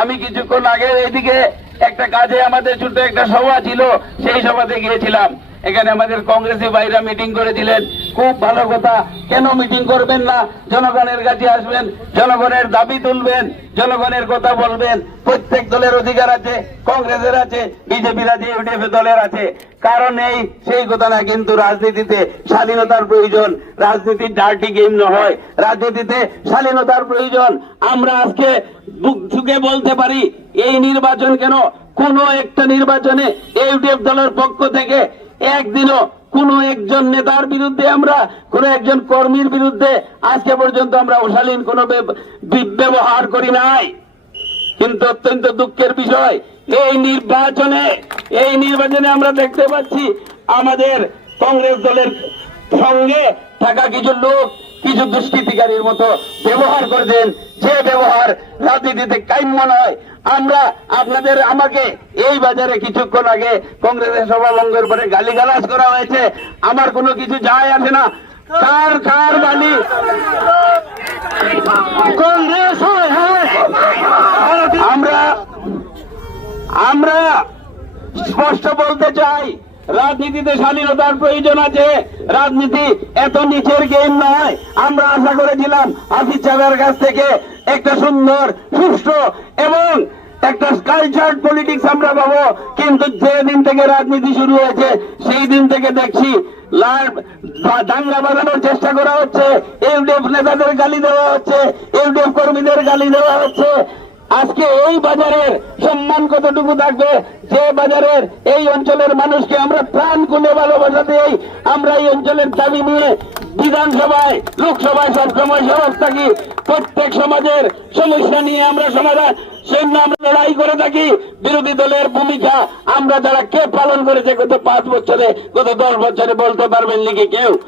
আমি কিছুক্ষণ আগে এইদিকে একটা কাজে আমাদের ছোট একটা সভা ছিল, সেই সভাতে গিয়েছিলাম। এখানে আমাদের কংগ্রেসি ভাইরা মিটিং করেছিলেন। খুব ভালো কথা। কেন মিটিং করবেন না? জনগণের কাছে আসবেন, জনগণের দাবি তুলবেন, জনগণের কথা বলবেন। প্রত্যেক দলের অধিকার আছে, কংগ্রেসের আছে, বিজেপির আছে, ইউডিএফ দলের আছে। কারণ এই, সেই কথা না, কিন্তু রাজনীতিতে স্বাধীনতার প্রয়োজন। রাজনীতির ডার্টি গেম নয়। রাজনীতিতে স্বাধীনতার প্রয়োজন। আমরা আজকে বুক ঝুঁকে বলতে পারি, এই নির্বাচন কেন? কোন একটা নির্বাচনে ইউডিএফ দলের পক্ষ থেকে একদিনও কোন একজন নেতার বিরুদ্ধে আমরা, কোন একজন কর্মীর বিরুদ্ধে আজকে পর্যন্ত আমরা অশালীন কোন ব্যবহার করি নাই। কিন্তু অত্যন্ত দুঃখের বিষয়, এই নির্বাচনে এই নির্বাচনে আমরা দেখতে পাচ্ছি আমাদের কংগ্রেস দলের সঙ্গে থাকা কিছু লোক কিছু দুষ্কৃতিকারীর মতো ব্যবহার করছেন যে ব্যবহার রাজনীতিতে কাম্য নয়। আমরা আপনাদের, আমাকে এই বাজারে কিছুক্ষণ আগে কংগ্রেসের সভা ভঙ্গের পরে গালিগালাজ করা হয়েছে। আমার কোনো কিছু যায় আসে না। কার কার বালি কংগ্রেস হয়। আমরা আমরা স্পষ্ট বলতে চাই রাজনীতিতে স্বাধীনতার প্রয়োজন আছে। রাজনীতি এত নিচের গেম নয়। আমরা আশা করেছিলাম হাফিজ সাহেবের কাছ থেকে একটা সুন্দর, সুষ্ঠু এবং একটা কালচার পলিটিক্স আমরা পাবো। কিন্তু যে দিন থেকে রাজনীতি শুরু হয়েছে, সেই দিন থেকে দেখছি দাঙ্গা বাঁধানোর চেষ্টা করা হচ্ছে। ইউডিএফ নেতাদের গালি দেওয়া হচ্ছে। ইউডিএফ কর্মীদের গালি দেওয়া হচ্ছে। আজকে এই বাজারের সম্মান কতটুকু থাকবে? যে বাজারের এই অঞ্চলের মানুষকে আমরা প্রাণ খুলে ভালোবাসা আমরা এই অঞ্চলের দাবি নিয়ে বিধানসভায়, লোকসভায়, সবসময় সরব থাকি। প্রত্যেক সমাজের সমস্যা নিয়ে আমরা সমাধান সেজন্য আমরা লড়াই করে থাকি। বিরোধী দলের ভূমিকা আমরা যারা কে পালন করেছে গত পাঁচ বছরে, গত দশ বছরে বলতে পারবেন নাকি কেউ?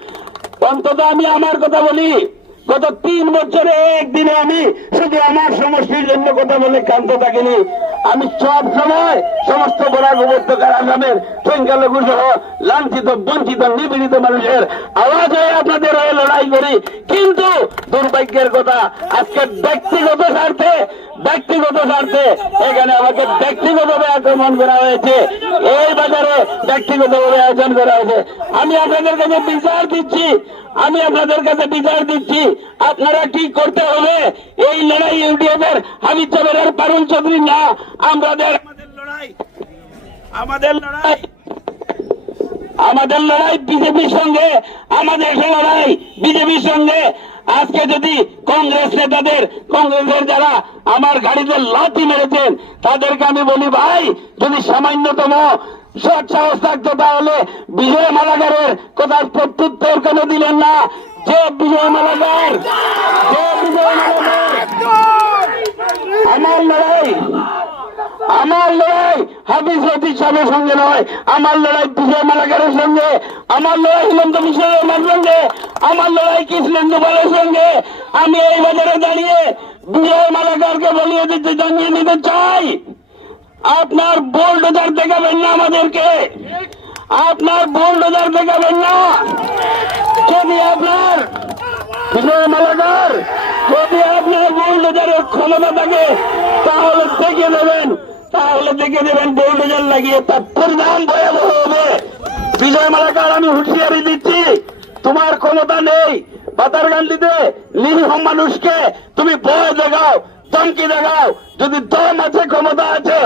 অন্তত আমি আমার কথা বলি। গত তিন বছরে একদিনে আমি শুধু আমার সমষ্টির জন্য কথা বলে কান্ত থাকিনি। আমি সব সময় সমস্ত বরাক উপত্যকার সংখ্যালঘু সহ লাঞ্ছিত, বঞ্চিত, নিপীড়িত মানুষের আওয়াজ হয়ে আপনাদের হয়ে লড়াই করি। কিন্তু দুর্ভাগ্যের কথা, আজকে ব্যক্তিগত স্বার্থে ব্যক্তিগত স্বার্থে এখানে আমাকে ব্যক্তিগতভাবে আক্রমণ করা হয়েছে। এই বাজারে ব্যক্তিগতভাবে আয়োজন করা হয়েছে। আমি আপনাদের কাছে বিচার দিচ্ছি, আমি আপনাদের কাছে বিচার দিচ্ছি, আপনারা কি করতে হবে? এই লড়াই ইউডিএফ এর হামিদ পারুল চৌধুরী না, আমাদের আমাদের লড়াই আমাদের লড়াই। আমাদের লড়াই বিজেপির সঙ্গে আমাদের লড়াই বিজেপির সঙ্গে। আজকে যদি কংগ্রেস নেতাদের কংগ্রেসের যারা আমার গাড়িতে লাথি মেরেছেন তাদেরকে আমি বলি ভাই যদি সামান্যতম সৎ সাহস থাকতো তাহলে বিজয় মালাগারের কোথাও প্রত্যুত্তর কেন দিলেন না? যে বিজয় মালাগার যে বিজয় মালাগার। আমার লড়াই আমার লড়াই হাফিজ রফিজ সাহেবের সঙ্গে নয়, আমার লড়াই বিজয় মালাকারের সঙ্গে, আমার লড়াই হিমন্ত শর্মার সঙ্গে, আমার লড়াই কৃষ্ণেন্দু পালের সঙ্গে। আমি এই বাজারে দাঁড়িয়ে বিজয় মালাকারকে বলিয়ে দিতে, জানিয়ে নিতে চাই। আপনার বোল্ডোজার দেখাবেন না আমাদেরকে। আপনার বোল্ডোজার দেখাবেন না। যদি আপনার, বিজয় মালাকার যদি আপনার বোল্ডোজারের ক্ষমতা থাকে, তাহলে দেখে দেবেন। তাহলে দেখে দেবেন বোল্ডোজার লাগিয়ে তার পরিণাম ভয়াবহ হবে। বিজয় মালাকার, আমি হুঁশিয়ারি দিচ্ছি, তোমার ক্ষমতা নেই। পাতারকান্দিতে নিরীহ মানুষকে তুমি ভয় দেখাও, ধমকি দেখাও। যদি দম আছে, ক্ষমতা আছে,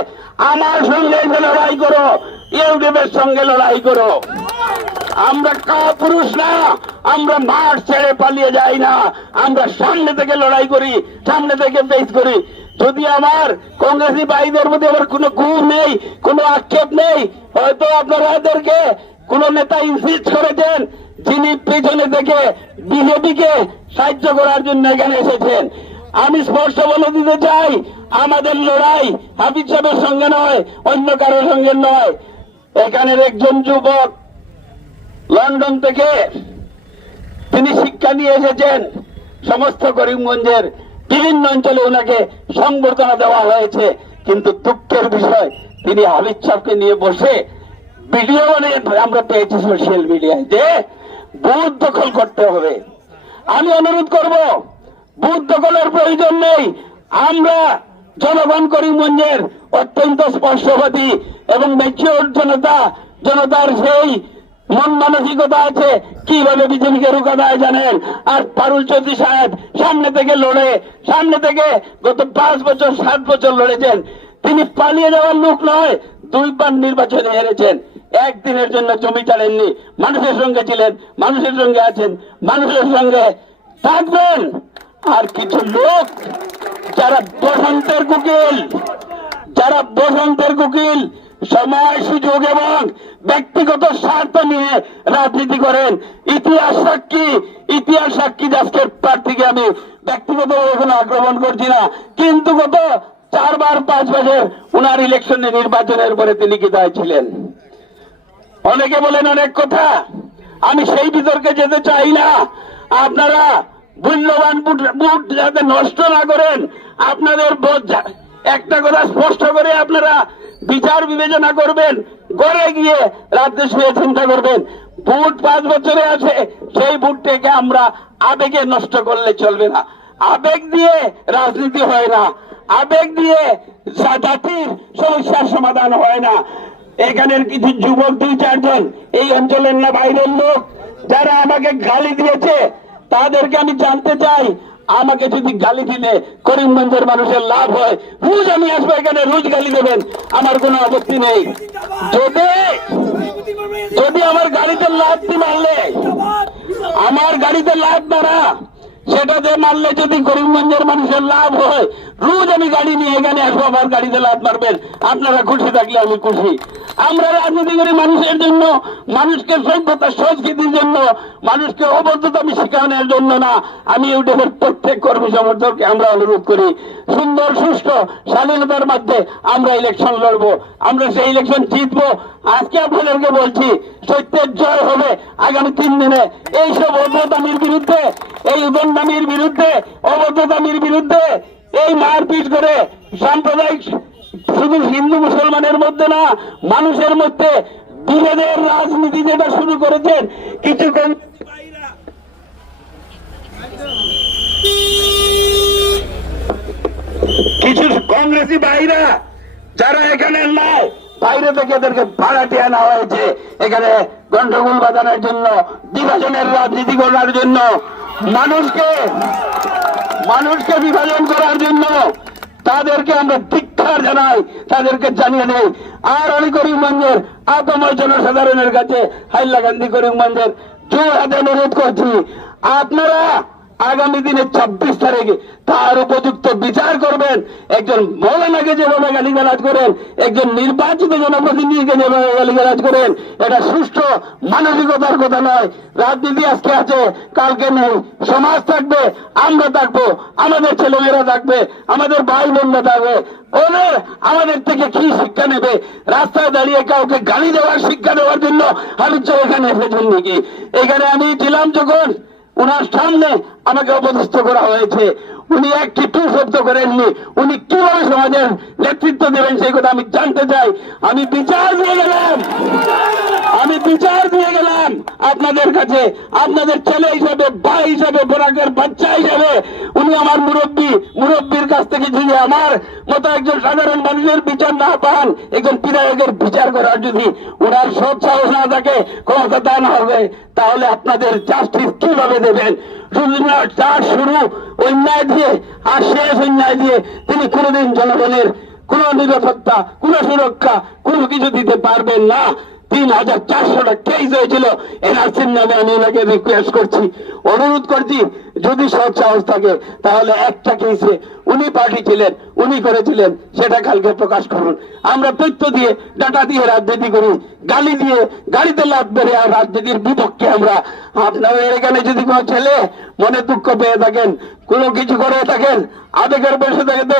আমার সঙ্গে এসে লড়াই করো। ইউডিএফের সঙ্গে লড়াই করো। আমরা পুরুষ না, আমরা মাঠ ছেড়ে পালিয়ে যাই না। আমরা সামনে থেকে লড়াই করি, সামনে থেকে ফেস করি। যদি আমার কংগ্রেসি ভাইদের মধ্যে আমার কোনো গুণ নেই, কোনো আক্ষেপ নেই, হয়তো আপনারা এদেরকে কোন নেতা ইনসিস্ট করেছেন যিনি পেছনে থেকে বিজেপিকে সাহায্য করার জন্য এখানে এসেছেন। আমি স্পষ্ট বলে দিতে চাই, আমাদের লড়াই হাফিজ সাহেবের সঙ্গে নয়, অন্য কারোর সঙ্গে নয়। এখানের একজন যুবক লন্ডন থেকে তিনি শিক্ষা নিয়ে এসেছেন, সমস্ত করিমগঞ্জের বিভিন্ন অঞ্চলে ওনাকে সংবর্ধনা দেওয়া হয়েছে। কিন্তু দুঃখের বিষয়, তিনি হাবিব সাহকে নিয়ে বসে ভিডিও বানিয়ে আমরা পেয়েছি সোশ্যাল মিডিয়ায় যে বুথ দখল করতে হবে। আমি অনুরোধ করব, বুথ দখলের প্রয়োজন নেই। আমরা জনগণ করিমগঞ্জের অত্যন্ত স্পষ্টবাদী এবং ম্যাচিওর জনতা, জনতার সেই মন মানসিকতা আছে, কীভাবে বিজেপিকে রুখা দেয় জানেন? আর পারুল চৌধুরী সাহেব সামনে থেকে লড়ে, সামনে থেকে গত পাঁচ বছর, সাত বছর লড়েছেন। তিনি পালিয়ে যাওয়ার লোক নয়, দুইবার নির্বাচনে হেরেছেন। একদিনের জন্য জমি ছাড়েননি মানুষের সঙ্গে ছিলেন, মানুষের সঙ্গে আছেন, মানুষের সঙ্গে থাকবেন। আর কিছু লোক, যারা বসন্তের কুকিল, যারা বসন্তের কুকিল সময়, সুযোগ এবং ব্যক্তিগত স্বার্থ নিয়ে রাজনীতি করেন। ইতিহাস সাক্ষী ইতিহাস সাক্ষী আজকের প্রার্থীকে আমি ব্যক্তিগত কোনো আক্রমণ করছি না। কিন্তু গত চারবার পাঁচ বছর উনার ইলেকশনে নির্বাচনের পরে তিনি বিদায় ছিলেন? অনেকে বলেন অনেক কথা। আমি সেই বিতর্কে যেতে চাই না। আপনারা মূল্যবান বুট যাতে নষ্ট না করেন, আপনাদের বোধ একটা কথা স্পষ্ট করে আপনারা বিচার বিবেচনা করবেন গড়ে গিয়ে রাত্রে শুয়ে চিন্তা করবেন। বুট পাঁচ বছরে আছে, সেই বুটটাকে আমরা আবেগে নষ্ট করলে চলবে না। আবেগ দিয়ে রাজনীতি হয় না। আবেগ দিয়ে জাতির সমস্যার সমাধান হয় না। এখানের কিছু যুবক দুই চারজন, এই অঞ্চলের না বাইরের লোক, যারা আমাকে গালি দিয়েছে, তাদেরকে আমি জানতে চাই আমাকে যদি গালি দিলে করিমগঞ্জের মানুষের লাভ হয় রোজ আমি আসব এখানে, রোজ গালি দেবেন। আমার কোনো আপত্তি নেই। যদি যদি আমার গাড়িতে দি মারলে, আমার গাড়িতে লাভ মারা সেটাতে মারলে যদি করিমগঞ্জের মানুষের লাভ হয় রোজ আমি গাড়ি নিয়ে এখানে আসব, আমার গাড়িতে লাভ মারবেন। আপনারা খুশি থাকলে আমি খুশি। আমরা রাজনীতি করি মানুষের জন্য, মানুষকে সভ্যতা সংস্কৃতির জন্য, মানুষকে অবদ্ধতামি শেখানোর জন্য না, আমি ইউটিউবের প্রত্যেক কর্মী সমর্থককে আমরা অনুরোধ করি, সুন্দর, সুষ্ঠু, স্বাধীনতার মধ্যে আমরা ইলেকশন লড়বো। আমরা সেই ইলেকশন জিতবো। আজকে আপনাদেরকে বলছি, সত্যের জয় হবে আগামী তিন দিনে। এইসব অবদামির বিরুদ্ধে, এই উদন্ডামির বিরুদ্ধে অবদ্ধতামির বিরুদ্ধে এই মারপিট করে সাম্প্রদায়িক শুধু হিন্দু মুসলমানের মধ্যে না, মানুষের মধ্যে বিভেদের রাজনীতি যেটা শুরু করেছেন, কিছু কিছু কংগ্রেসি ভাইরা যারা এখানে নাই বাইরে থেকে এদেরকে ভাড়াটিয়ে আনা হয়েছে। এখানে গন্ডগোল বাঁধানোর জন্য, বিভাজনের রাজনীতি করার জন্য মানুষকে মানুষকে বিভাজন করার জন্য তাদেরকে আমরা ধিক্ষার জানাই, তাদেরকে জানিয়ে নেই আর আমি করিমগঞ্জের আপাময় জনসাধারণের কাছে হাইলাকান্দি করিমগঞ্জের জোর হাতে অনুরোধ করছি, আপনারা আগামী দিনে ছাব্বিশ তারিখে তার উপযুক্ত বিচার করবেন। একজন মৌলানাকে যেভাবে গালিগালাজ করেন, একজন নির্বাচিত জনপ্রতিনিধিকে যেভাবে গালিগালাজ করেন, এটা সুষ্ঠু মানবিকতার কথা নয়। রাজনীতি আজকে আছে, কালকে নেই। সমাজ থাকবে, আমরা থাকব, আমাদের ছেলেমেয়েরা থাকবে, আমাদের ভাই বোনরা থাকবে। ওদের আমাদের থেকে কি শিক্ষা নেবে? রাস্তায় দাঁড়িয়ে কাউকে গালি দেওয়ার শিক্ষা দেওয়ার জন্য আমি এখানে এসেছেন নাকি? এখানে আমি ছিলাম যখন ওনার সামনে আমাকে অপদস্থ করা হয়েছে। উনি একটি টু শব্দ করেননি। উনি কীভাবে সমাজের নেতৃত্ব দেবেন, সেই কথা আমি জানতে চাই। আমি বিচার দিয়ে গেলাম। আমি বিচার দিয়ে গেলাম আপনাদের কাছে। আপনাদের ছেলে হিসাবে, ভাই হিসাবে, বোরাকের বাচ্চা হিসাবে। উনি আমার মুরব্বী। মুরব্বীর কাছ থেকে যদি আমার মতো একজন সাধারণ মানুষের বিচার না পান, একজন বিধায়কের বিচার করার যদি ওনার সৎ সাহস না থাকে ক্ষমতা না হবে। তাহলে আপনাদের জাস্টিস কীভাবে দেবেন? শুধু না শুরু অন্যায় দিয়ে আর শেষ অন্যায় দিয়ে তিনি কোনোদিন জনগণের কোন নিরাপত্তা, কোন সুরক্ষা, কোনো কিছু দিতে পারবেন না। তিন হাজার চারশোটা কেস হয়েছিল। এনআরসির নামে আমি ওনাকে রিকোয়েস্ট করছি। অনুরোধ করছি, যদি সৎ সাহস থাকে, তাহলে একটা কেসে উনি পার্টি ছিলেন উনি করেছিলেন, সেটা কালকে প্রকাশ করুন। আমরা তথ্য দিয়ে ডাটা দিয়ে রাজনীতি করি। গালি দিয়ে গাড়িতে লাভ বেড়ে আর রাজনীতির বিপক্ষে আমরা আপনাদের এখানে যদি কোনো ছেলে মনে দুঃখ পেয়ে থাকেন, কোনো কিছু করে থাকেন, আবেগের বসে থাকতে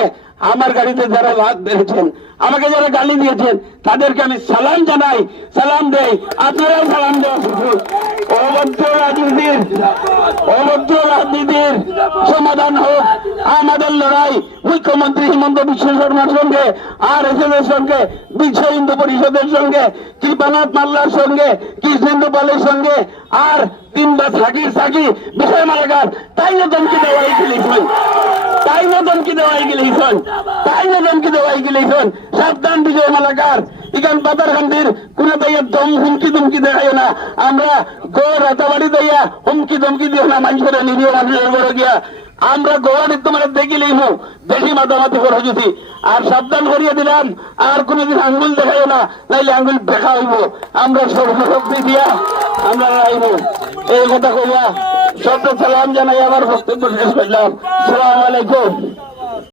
আমার গাড়িতে যারা লাভ বেড়েছেন আমাকে যারা গালি দিয়েছেন, তাদেরকে আমি সালাম জানাই, সালাম দেই। আপনারাও সালাম দেওয়া শুধু অবদ্ধ রাজনীতির অবদ্ধ রাজনীতির সমাধান হোক। আমাদের লড়াই মুখ্যমন্ত্রী হিমন্ত বিশ্ব শর্মার সঙ্গে, আর এস এর সঙ্গে, বিশ্ব হিন্দু পরিষদের সঙ্গে, কৃপানাথ মাল্লার সঙ্গে, কৃষ্ণেন্দু পালের সঙ্গে, আর কিংবা সাকির সাকি বিষয় মালাকার তাই না ধমকি দেওয়াই গেলি শোন তাই না ধমকি দেওয়াই গেলেছেন তাই না ধমকি দেওয়াই গেলেছেন সাবধান বিজয় মালাকার। ইকান পাতার খান্দির কোন দাইয়া দম হুমকি ধমকি দেখাইও না। আমরা গড় রাতাবাড়ি দাইয়া হুমকি ধমকি দিও না, মানুষের নিরীহ মানুষের ঘরে গিয়া। আমরা গোয়ানি তোমার দেখিলেই লিমু। দেখি মাতামাতি করে যদি। আর সাবধান করিয়ে দিলাম, আর কোনদিন আঙ্গুল দেখাইও না, নাইলে আঙ্গুল দেখা হইব। আমরা সর্বশক্তি দিয়া আমরা রাইব এই কথা কইয়া সব সালাম জানাই, আমার বক্তব্য শেষ করলাম। সালাম আলাইকুম।